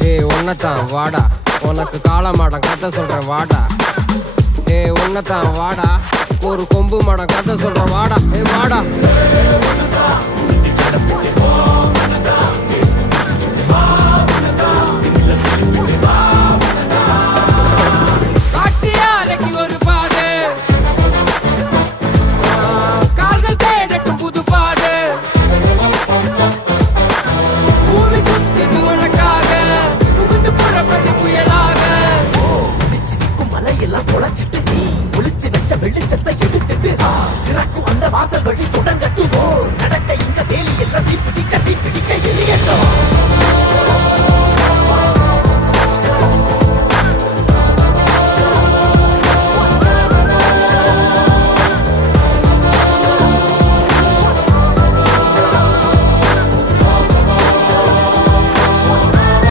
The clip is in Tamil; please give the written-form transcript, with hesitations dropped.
ஏய் ஒன்னத்தான் வாடா, உனக்கு காளமாடம் கதை சொல்றேன் வாடா. ஏய் ஒன்னத்தான் வாடா, ஒரு கொம்பு மாடம் கதை சொல்றேன் வாடா. ஏய் வாடா.